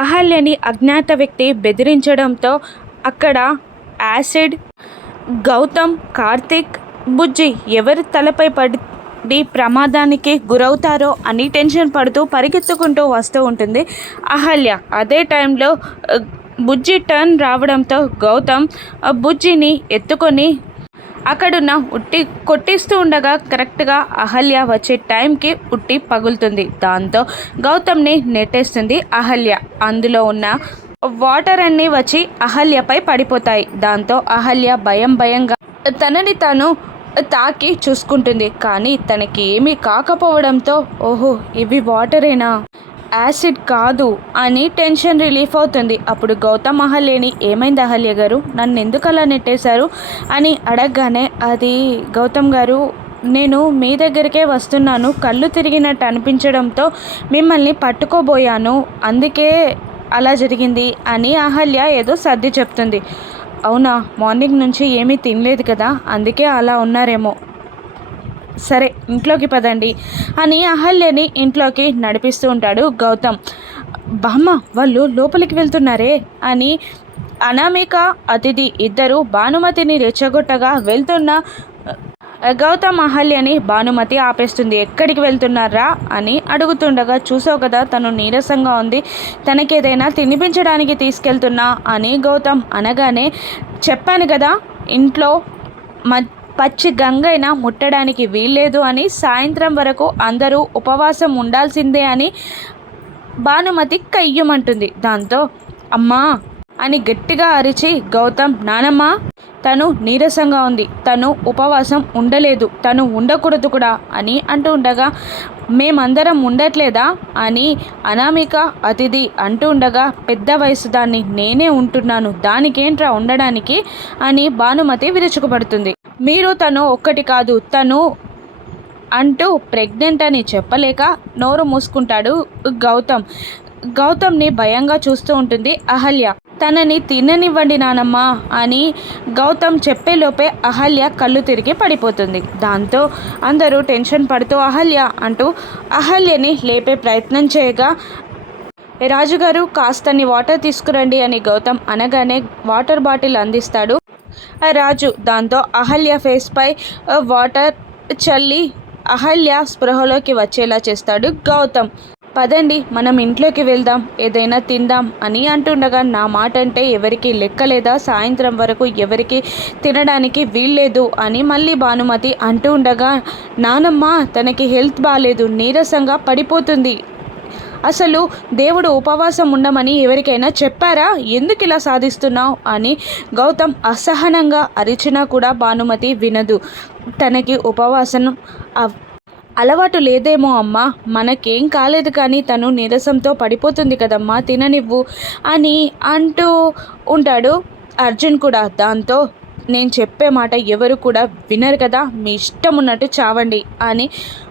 అహల్యని అజ్ఞాత వ్యక్తి బెదిరించడంతో అక్కడ యాసిడ్ గౌతమ్ కార్తిక్ బుజ్జి ఎవరి తలపై పడి ప్రమాదానికి గురవుతారో అని టెన్షన్ పడుతూ పరిగెత్తుకుంటూ వస్తూ ఉంటుంది అహల్య. అదే టైంలో బుజ్జి టర్న్ రావడంతో గౌతమ్ ఆ బుజ్జిని ఎత్తుకొని అక్కడున్న ఉట్టి కొట్టిస్తూ ఉండగా కరెక్ట్గా అహల్య వచ్చే టైంకి ఉట్టి పగులుతుంది. దాంతో గౌతమ్ని నెట్టేస్తుంది అహల్య. అందులో ఉన్న వాటర్ అన్నీ వచ్చి అహల్యపై పడిపోతాయి. దాంతో అహల్య భయం భయంగా తనని తాను తాకి చూసుకుంటుంది. కానీ తనకి ఏమీ కాకపోవడంతో ఓహో ఇవి వాటరేనా? యాసిడ్ కాదు అని టెన్షన్ రిలీఫ్ అవుతుంది. అప్పుడు గౌతమ్ అహల్యని ఏమైంది అహల్య గారు? నన్ను ఎందుకు అలా నెట్టేశారు? అని అడగగానే అది గౌతమ్ గారు నేను మీ దగ్గరికే వస్తున్నాను. కళ్ళు తిరిగినట్టు అనిపించడంతో మిమ్మల్ని పట్టుకోబోయాను. అందుకే అలా జరిగింది అని అహల్య ఏదో సర్ది చెప్తుంది. అవునా? మార్నింగ్ నుంచి ఏమీ తినలేదు కదా? అందుకే అలా ఉన్నారేమో సరే ఇంట్లోకి పదండి అని అహల్యని ఇంట్లోకి నడిపిస్తూ ఉంటాడు గౌతమ్. బామ్మ వాళ్ళు లోపలికి వెళ్తున్నారే? అని అనామిక అతిథి ఇద్దరు భానుమతిని రెచ్చగొట్టగా వెళ్తున్న గౌతమ్ అహల్యని భానుమతి ఆపేస్తుంది. ఎక్కడికి వెళ్తున్నారా? అని అడుగుతుండగా చూసావు కదా తను నీరసంగా ఉంది. తనకేదైనా తినిపించడానికి తీసుకెళ్తున్నా అని గౌతమ్ అనగానే చెప్పాను కదా ఇంట్లో మ పచ్చి గంగైనా ముట్టడానికి వీల్లేదు అని సాయంత్రం వరకు అందరూ ఉపవాసం ఉండాల్సిందే అని భానుమతి కయ్యమంటుంది. దాంతో అమ్మా అని గట్టిగా అరిచి గౌతమ్ నానమ్మ తను నీరసంగా ఉంది. తను ఉపవాసం ఉండలేదు. తను ఉండకూడదు కూడా అని అంటూ ఉండగా మేమందరం ఉండట్లేదా? అని అనామిక అతిథి అంటూ ఉండగా పెద్ద వయసు దాన్ని నేనే ఉంటున్నాను. దానికేంట్రా ఉండడానికి? అని భానుమతి విరుచుకుపడుతుంది. మీరు తను ఒక్కటి కాదు తను అంటూ ప్రెగ్నెంట్ అని చెప్పలేక నోరు మూసుకుంటాడు గౌతమ్. గౌతమ్ని భయంగా చూస్తూ ఉంటుంది అహల్య. తనని తిననివ్వండి నానమ్మ అని గౌతమ్ చెప్పేలోపే అహల్య కళ్ళు తిరిగి పడిపోతుంది. దాంతో అందరూ టెన్షన్ పడుతూ అహల్య అంటూ అహల్యని లేపే ప్రయత్నం చేయగా రాజుగారు కాస్తని వాటర్ తీసుకురండి అని గౌతమ్ అనగానే వాటర్ బాటిల్ అందిస్తాడు రాజు. దాంతో అహల్య ఫేస్పై వాటర్ చల్లి అహల్య స్పృహలోకి వచ్చేలా చేస్తాడు గౌతమ్. పదండి మనం ఇంట్లోకి వెళ్దాం ఏదైనా తిందాం అని అంటుండగా నా మాట అంటే ఎవరికి లెక్కలేదా? సాయంత్రం వరకు ఎవరికి తినడానికి వీల్లేదు అని మళ్ళీ భానుమతి అంటూ ఉండగా నానమ్మ తనకి హెల్త్ బాగాలేదు నీరసంగా పడిపోతుంది. అసలు దేవుడు ఉపవాసం ఉండమని ఎవరికైనా చెప్పారా? ఎందుకు ఇలా సాధిస్తున్నావు? అని గౌతమ్ అసహనంగా అరిచినా కూడా భానుమతి వినదు. తనకి ఉపవాసం అవ్- అలవాటు లేదేమో అమ్మా. మనకేం కాలేదు కానీ తను నీరసంతో పడిపోతుంది కదమ్మా. తిననివ్వు అని అంటూ ఉంటాడు అర్జున్ కూడా. దాంతో నేను చెప్పే మాట ఎవరు కూడా వినరు కదా. మీ ఇష్టం ఉన్నట్టు చావండి అని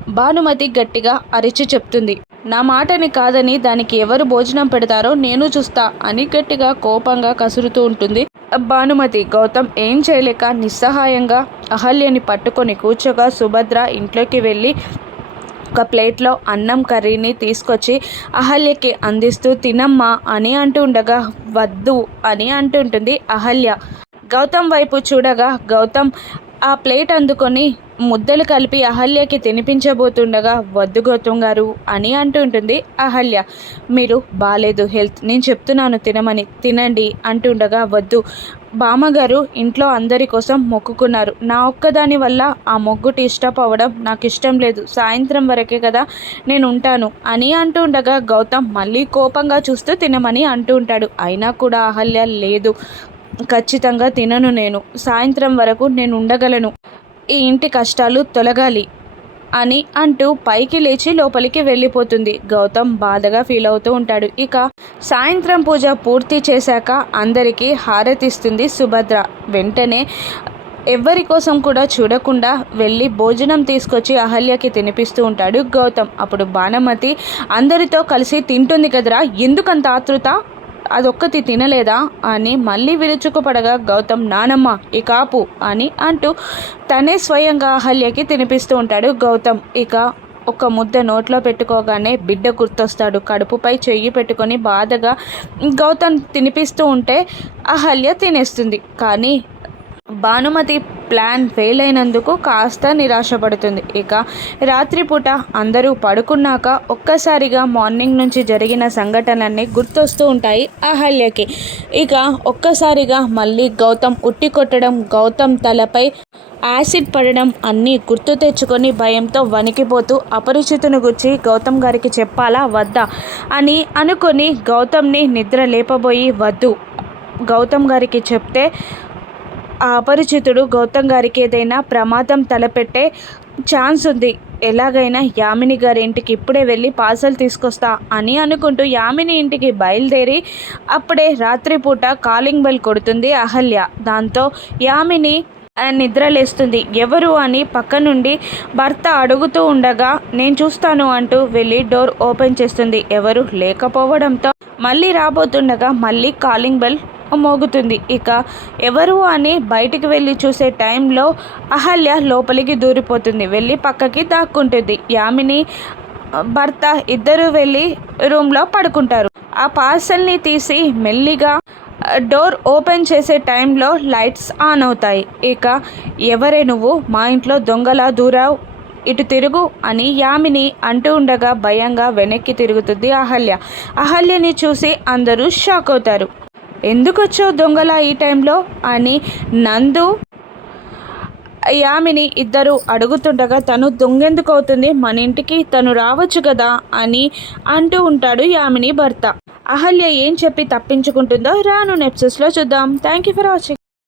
భానుమతి గట్టిగా అరిచి చెప్తుంది. నా మాటని కాదని దానికి ఎవరు భోజనం పెడతారో నేను చూస్తా అని గట్టిగా కోపంగా కసురుతూ ఉంటుంది. భానుమతి గౌతమ్ ఏం చేయలేక నిస్సహాయంగా అహల్యని పట్టుకొని కూర్చోగా సుభద్ర ఇంట్లోకి వెళ్ళి ఒక ప్లేట్లో అన్నం కర్రీని తీసుకొచ్చి అహల్యకి అందిస్తూ తినమ్మా అని అంటుండగా వద్దు అని అంటుంటుంది అహల్య. గౌతమ్ వైపు చూడగా గౌతమ్ ఆ ప్లేట్ అందుకొని ముద్దలు కలిపి అహల్యకి తినిపించబోతుండగా వద్దు గౌతమ్ గారు అని అంటుంటుంది అహల్య. మీరు బాగాలేదు హెల్త్ నేను చెప్తున్నాను తినమని తినండి అంటుండగా వద్దు. బామ్మగారు ఇంట్లో అందరి కోసం మొక్కుకున్నారు. నా ఒక్కదాని వల్ల ఆ మొగ్గుటి ఇష్టపవడం నాకు ఇష్టం లేదు. సాయంత్రం వరకే కదా నేను ఉంటాను అని అంటూ ఉండగా గౌతమ్ మళ్ళీ కోపంగా చూస్తూ తినమని అంటూ ఉంటాడు. అయినా కూడా అహల్య లేదు. ఖచ్చితంగా తినను నేను. సాయంత్రం వరకు నేను ఉండగలను. ఈ ఇంటి కష్టాలు తొలగాలి అని అంటూ పైకి లేచి లోపలికి వెళ్ళిపోతుంది. గౌతమ్ బాధగా ఫీల్ అవుతూ ఉంటాడు. ఇక సాయంత్రం పూజ పూర్తి చేశాక అందరికీ హారతిస్తుంది సుభద్ర. వెంటనే ఎవ్వరి కోసం కూడా చూడకుండా వెళ్ళి భోజనం తీసుకొచ్చి అహల్యకి తినిపిస్తూ ఉంటాడు గౌతమ్. అప్పుడు బాణమతి అందరితో కలిసి తింటుంది కదరా? ఎందుకంత ఆతృత అదొక్కటి తినలేదా అని మళ్ళీ విరుచుకుపడగా గౌతమ్ నానమ్మ ఈ కాపు అని అంటూ తనే స్వయంగా అహల్యకి తినిపిస్తూ ఉంటాడు గౌతమ్. ఇక ఒక ముద్ద నోట్లో పెట్టుకోగానే బిడ్డ గుర్తొస్తాడు. కడుపుపై చెయ్యి పెట్టుకొని బాధగా గౌతమ్ తినిపిస్తూ ఉంటే అహల్య తినేస్తుంది. కానీ భానుమతి ప్లాన్ ఫెయిల్ అయినందుకు కాస్త నిరాశపడుతుంది. ఇక రాత్రిపూట అందరూ పడుకున్నాక ఒక్కసారిగా మార్నింగ్ నుంచి జరిగిన సంఘటనలన్నీ గుర్తొస్తూ ఉంటాయి అహల్యకి ఇక ఒక్కసారిగా మళ్ళీ గౌతమ్ ఉట్టి కొట్టడం గౌతమ్ తలపై యాసిడ్ పడడం అన్నీ గుర్తు తెచ్చుకొని భయంతో వణికిపోతూ అపరిచితుని గురించి గౌతమ్ గారికి చెప్పాలా వద్దా అని అనుకొని గౌతమ్ని నిద్ర లేపబోయి వద్దు. గౌతమ్ గారికి చెప్తే ఆ అపరిచితుడు గౌతమ్ గారికి ఏదైనా ప్రమాదం తలపెట్టే ఛాన్స్ ఉంది. ఎలాగైనా యామిని గారి ఇంటికి ఇప్పుడే వెళ్ళి పార్సల్ తీసుకొస్తా అని అనుకుంటూ యామిని ఇంటికి బయలుదేరి అప్పుడే రాత్రిపూట కాలింగ్ బెల్ కొడుతుంది అహల్య. దాంతో యామిని నిద్రలేస్తుంది. ఎవరు అని పక్క నుండి భర్త అడుగుతూ ఉండగా నేను చూస్తాను అంటూ వెళ్ళి డోర్ ఓపెన్ చేస్తుంది. ఎవరు లేకపోవడంతో మళ్ళీ రాబోతుండగా మళ్ళీ కాలింగ్ బెల్ మోగుతుంది. ఇక ఎవరు అని బయటికి వెళ్ళి చూసే టైంలో అహల్య లోపలికి దూరిపోతుంది. వెళ్ళి పక్కకి దాక్కుంటుంది. యామిని భర్త ఇద్దరు వెళ్ళి రూమ్లో పడుకుంటారు. ఆ పార్సల్ని తీసి మెల్లిగా డోర్ ఓపెన్ చేసే టైంలో లైట్స్ ఆన్ అవుతాయి. ఇక ఎవరే నువ్వు? మా ఇంట్లో దొంగలా దూరావు? ఇటు తిరుగు అని యామిని అంటూ ఉండగా భయంగా వెనక్కి తిరుగుతుంది అహల్య. అహల్యని చూసి అందరూ షాక్ అవుతారు. ఎందుకు వచ్చావు దొంగలా ఈ టైంలో? అని నందు యామిని ఇద్దరు అడుగుతుండగా తను దొంగెందుకు అవుతుంది? మన ఇంటికి తను రావచ్చు కదా? అని అంటూ ఉంటాడు యామిని భర్త. అహల్య ఏం చెప్పి తప్పించుకుంటుందో రాను నెప్సెస్లో చూద్దాం. Thank you for watching.